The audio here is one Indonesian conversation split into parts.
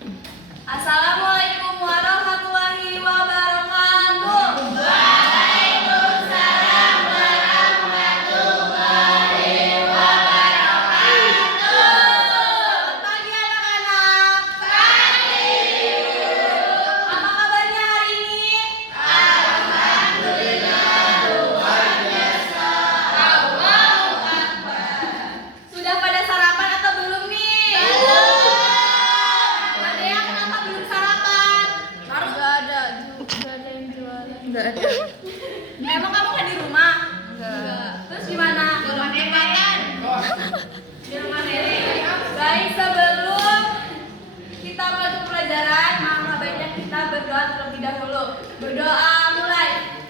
Assalamualaikum warahmatullahi wabarakatuh. Waalaikumsalam warahmatullahi wabarakatuh. Selamat pagi anak-anak. Pagi. Apa kabarnya hari ini? Alhamdulillah luar biasa. Allahu Akbar. Sudah pada sarapan atau belum nih? Belum. Ada yang kenapa belum sarapan? Nggak ada yang jualan. Nggak ada. Emang kamu kan di rumah? Nggak. Terus gimana? Di rumah tempatan. Di rumah nenek. Baik, sebelum kita masuk pelajaran, maka baiknya kita berdoa terlebih dahulu. Berdoa mulai.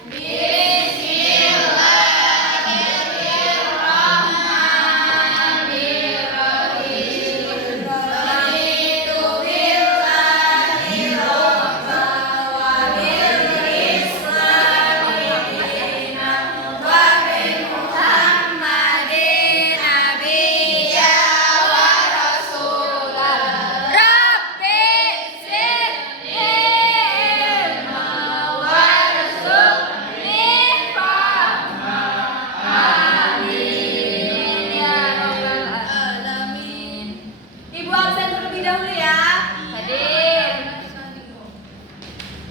Ibu absen terlebih dahulu ya. Hadir.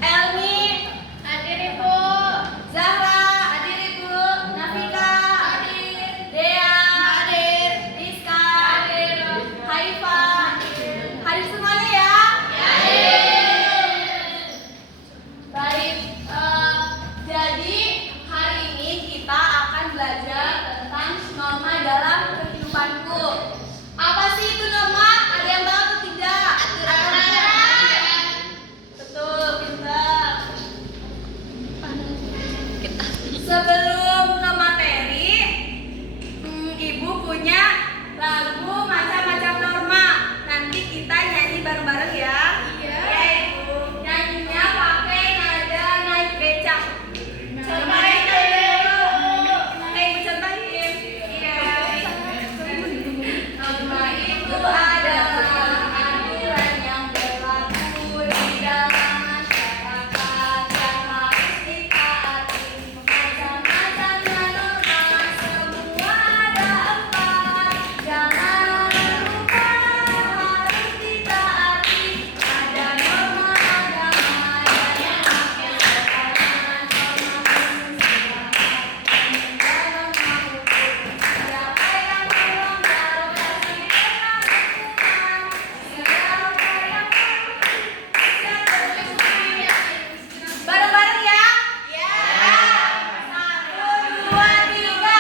Elmi, Hadir Ibu. Zahra, hadir Ibu. Nafika, hadir. Dea, hadir. Rizka, hadir. Haifa, hadir semuanya ya. Baik, jadi hari ini kita akan belajar tentang norma dalam kehidupanku. Apa sih itu norma? Ada yang tahu atau tidak? Aturan. Betul, pintar. Sebelum ke materi, Ibu punya lagu macam-macam norma. Nanti kita nyanyi bareng-bareng ya. Iya. Ya, Ibu. Nyanyinya pakai nada naik becak. Contohin dulu. Ibu contohin. Iya. Norma itu adalah aturan yang berlaku di dalam masyarakat yang harus ditaati. Macam-macamnya norma, semua ada 4. Jangan lupa harus ditaati. Ada norma agama dan yang pakai sopanan, norma manusia, dan norma hukum. Siapa yang melanggar pasti kena hukuman. Siapa yang bareng-bareng ya? Ya. 1, 2, 3.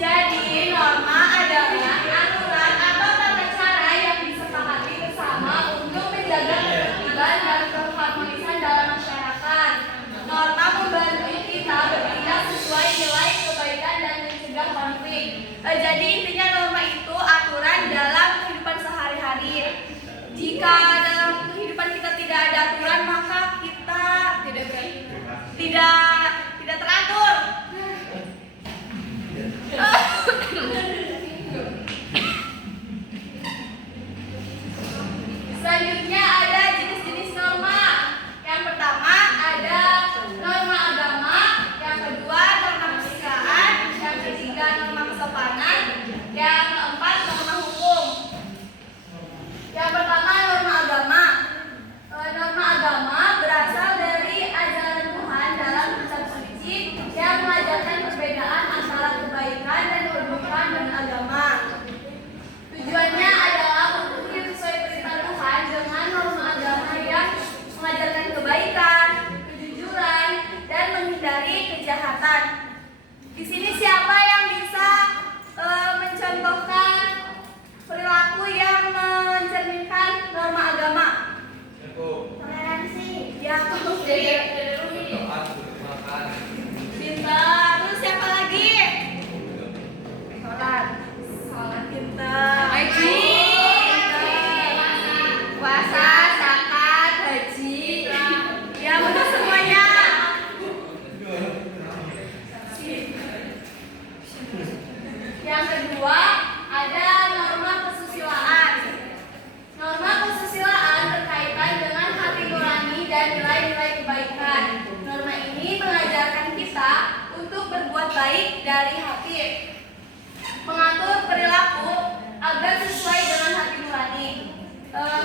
Jadi, norma adalah aturan atau tata cara yang disepakati bersama untuk menjaga ketertiban dan keharmonisan dalam masyarakat. Norma membantu kita bertindak sesuai nilai kebaikan dan mencegah konflik. Jadi, intinya norma itu aturan dalam kehidupan sehari-hari. Jika dalam kehidupan kita tidak ada aturan, maka kita tidak teratur. Selanjutnya ada jenis-jenis norma. Yang pertama ada norma agama, yang kedua norma kesusilaan, yang ketiga norma kesopanan, yang keempat norma hukum. Yang pertama norma agama. Norma agama berasal dari ajaran Tuhan dalam kitab suci yang mengajarkan perbedaan antara kebaikan dan keburukan dan agama. Tujuannya adalah untuk hidup sesuai perintah Tuhan dengan norma baik dari Habib. Mengatur perilaku agar sesuai dengan hati nurani.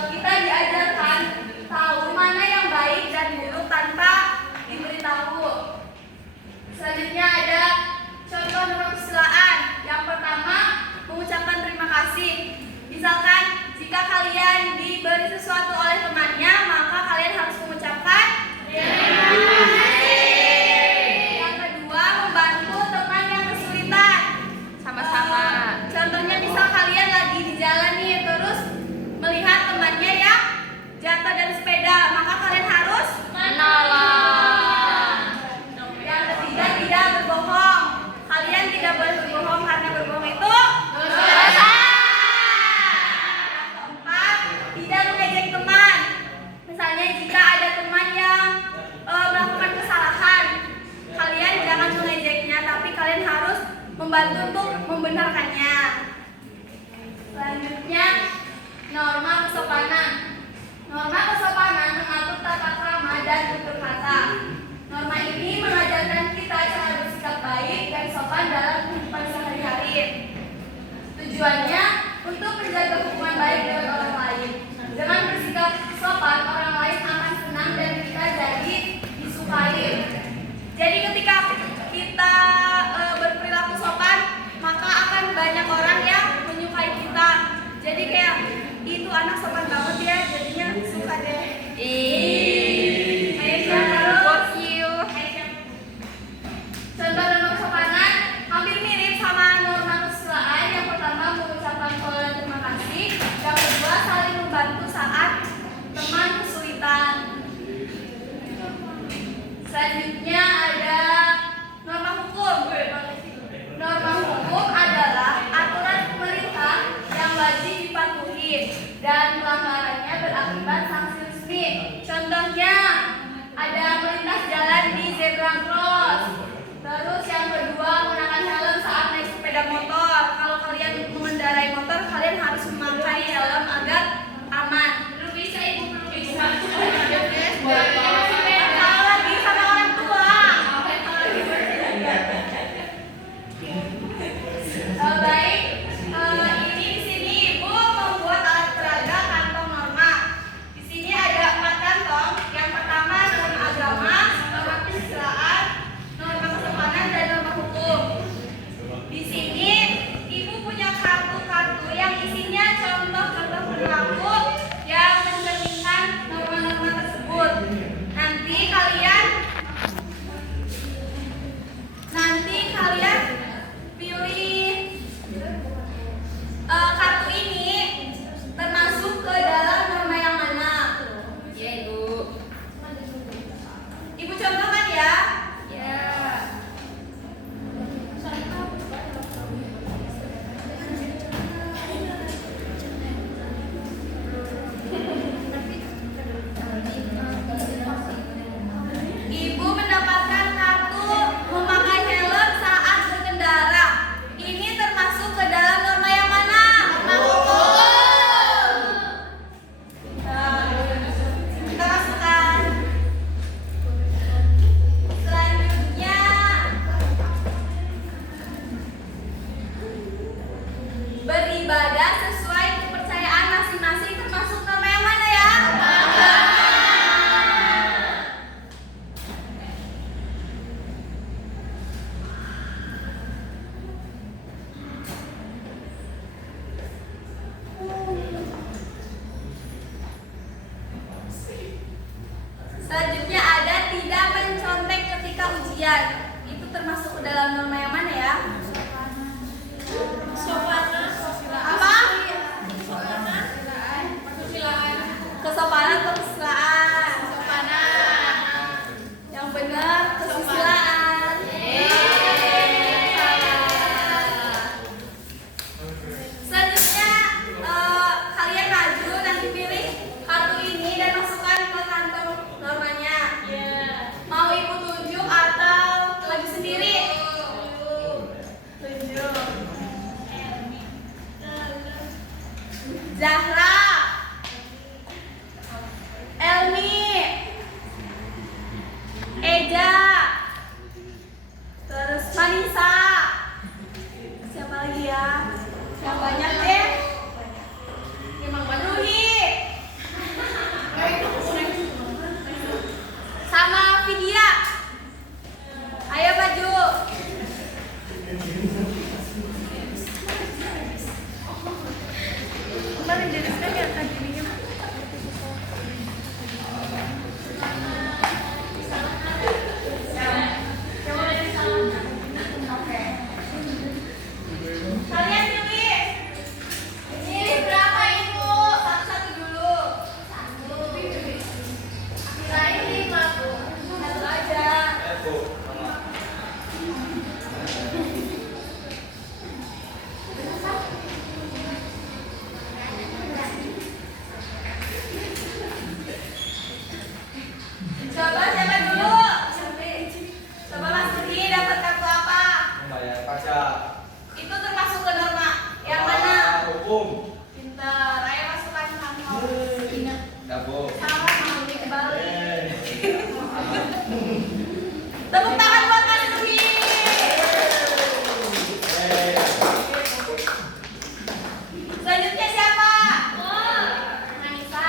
Kita diajarkan tahu mana yang baik dan buruk tanpa diberitahu. Selanjutnya ada contoh nomor kesusilaan. Yang pertama, mengucapkan terima kasih. Misalkan jika kalian diberi sesuatu oleh temannya, maka kalian harus mengucapkan terima kasih. Yang kedua, membantu teman yang kesulitan. Sama-sama. Contohnya misal kalian lagi di jalan nih, terus melihat temannya yang jatuh dari sepeda, maka kalian harus Menolong. Yang ketiga, tidak berbohong. Kalian tidak boleh berbohong karena berbohong itu dosa. Yang keempat, tidak mengejek teman. Misalnya jika ada teman yang melakukan kesalahan, kalian jangan mengejeknya, tapi kalian harus membantu untuk membenarkannya. Selanjutnya, norma kesopanan. Norma kesopanan mengatur tata krama dan tutur kata. Norma ini mengajarkan kita cara bersikap baik dan sopan dalam kehidupan sehari-hari. Tujuannya untuk menjaga hubungan baik dengan orang lain. Dengan bersikap sopan, orang lain akan senang dan kita jadi disukai. Jadi ketika kita berperilaku sopan, maka akan banyak orang yang menyukai kita. Jadi kayak itu anak sopan banget ya, jadinya suka deh. Contoh norma kesopanan hampir mirip sama norma kesusilaan. Yang pertama, mengucapkan kalau dan terima kasih. Yang kedua, saling membantu saat teman kesulitan. Selanjutnya ada norma hukum. Norma hukum adalah aturan pemerintah yang wajib dipatuhi dan pelanggarannya berakibat sanksi resmi. Contohnya ada melintas jalan di zebra cross. Terus yang kedua, menggunakan helm saat naik sepeda motor. Kalau kalian mengendarai motor, kalian harus memakai helm agar aman. Belum bisa ibu, belum bisa. Kalau lagi sama orang tua. Baik, ini di sini ibu membuat alat peraga kantong norma. Di sini ada 4 kantong. Yang pertama, norma agama, norma kesusilaan, norma kesopanan, dan norma hukum. Di sini ibu punya kartu-kartu yang isinya contoh-contoh perilaku yang mencerminkan norma-norma tersebut. Nanti kalian pilih kartu ini termasuk ke dalam norma yang mana. Ya, Ibu. Ibu contohkan ya. Ya. Ibu mendapatkan kartu memakai helm saat berkendara. Ini termasuk ke dalam norma yang mana? Kita masukkan. Selanjutnya, beribadah sesuai kepercayaan masing-masing termasuk norma yang mana ya? Selanjutnya ada tidak mencontek ketika ujian. Itu termasuk ke dalam norma yang mana ya? Apa? Kesopanan atau kesusilaan? Yang benar kesusilaan. Selanjutnya kalian maju, nanti pilih kartu ini dan masukkan ke kantong normanya. Mau ibu tunjuk atau lagi sendiri? Tunjuk. Coba siapa dulu? Coba Mas Budi dapat kartu apa? Membayar pajak. Itu termasuk ke norma yang mana? Hukum. Pintar. Ayo masukkan kantong. Dapur. Salah mau dikembali. Tepuk tangan buat Mas Budi. Selanjutnya siapa? Anissa.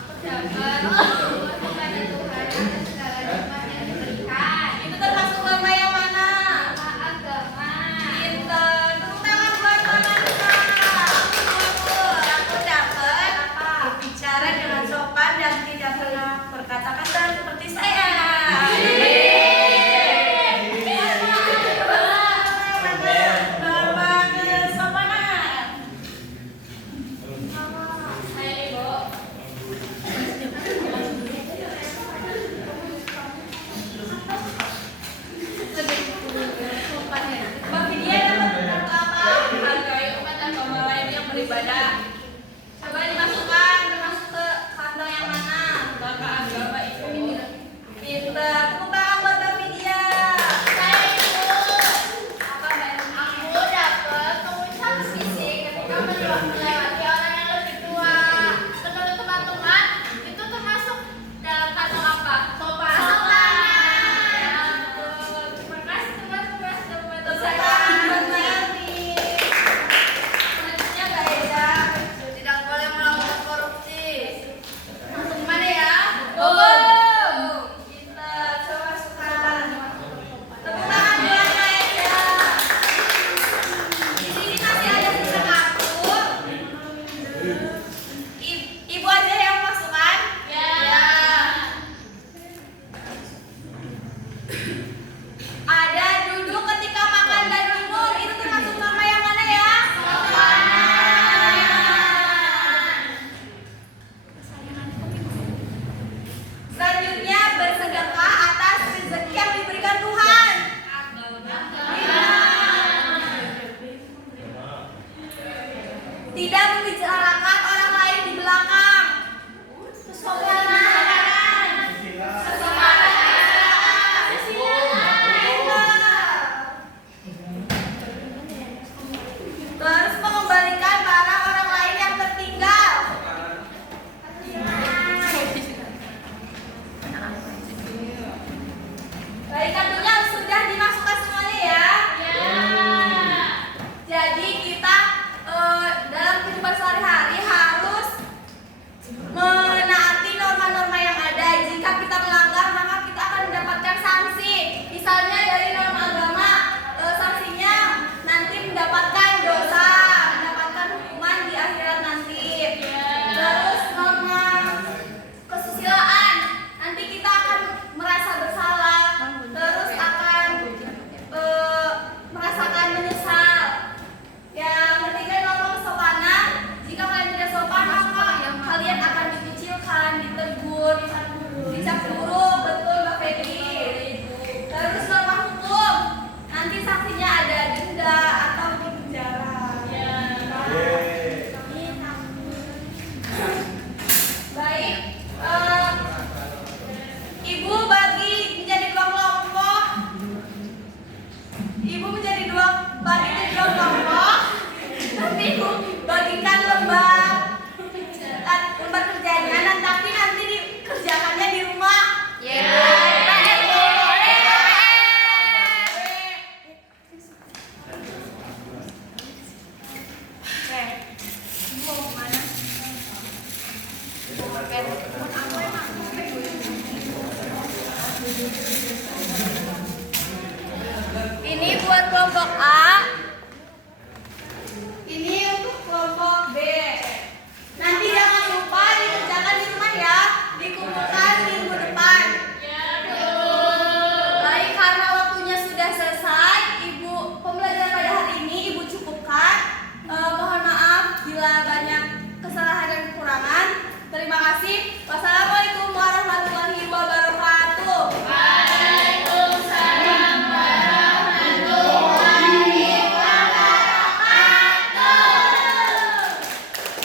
Aku dapat bersyukur kepada Tuhan atas segala nikmat yang diberikan. Itu termasuk norma yang mana? Norma agama. Pintar. Tepuk tangan buat Anissa. Aku dapat berbicara dengan sopan dan tidak pernah berkata kasar seperti saya. Norma kesopanan. Saya Ibu. Mbak Vidya dapat kartu apa? Hargai umat dan kaum lain yang beribadah. Coba dimasukkan termasuk ke kantong yang mana? Norma agama itu. Pintar. Tepuk tangan buat Mbak Vidya. Saya Ibu. Apa Mbak? Aku dapat pemulihan fisik ketika melewati orang yang lebih tua. Menurut teman-teman, itu termasuk dalam kantong apa? Sopan. Terima kasih teman-teman sudah membantu Tepuk saya. tangan buat Mbak Elmi. Selanjutnya Mbak Eda. Tidak boleh melakukan korupsi. Masuk mana ya? Pintar. Coba masukkan. Tepuk tangan buat Mbak Eda. Di sini masih ada sisa kartu. Ibu aja yang masukkan. Ya. Ada duduk ketika makan dan minum. Itu termasuk norma yang mana ya? Selanjutnya bersedekah atas rezeki yang diberikan Tuhan. Tidak membicarakan orang lain di belakang. Kesopanan. Terus mengembalikan barang orang lain yang tertinggal. Baik, kartunya sudah dimasukkan semuanya ya. Jadi kita dalam kehidupan sehari-hari harus menaati norma-norma yang ada. Jika kita melanggar maka kita akan mendapatkan sanksi. Misalnya dari norma agama, sanksinya nanti mendapatkan dosa, mendapatkan hukuman di akhirat nanti. Terus norma kesusilaan, nanti kita akan merasa bersalah, terus akan merasakan menyesal. Yang ketiga norma kesopanan, jika kalian tidak sopan maka kalian akan dikucilkan, ditegur, dicap buruk, betul Mbak Feby. Terus norma hukum, nanti sanksinya ada denda atau dipenjara. Baik, Ibu bagi menjadi dua kelompok. Ibu menjadi bagi menjadi dua kelompok. Nanti Ibu bagikan lembar kerjanya, tapi nanti dikerjakannya di rumah. Oke, Ibu mau kemana? Oke, aku emang.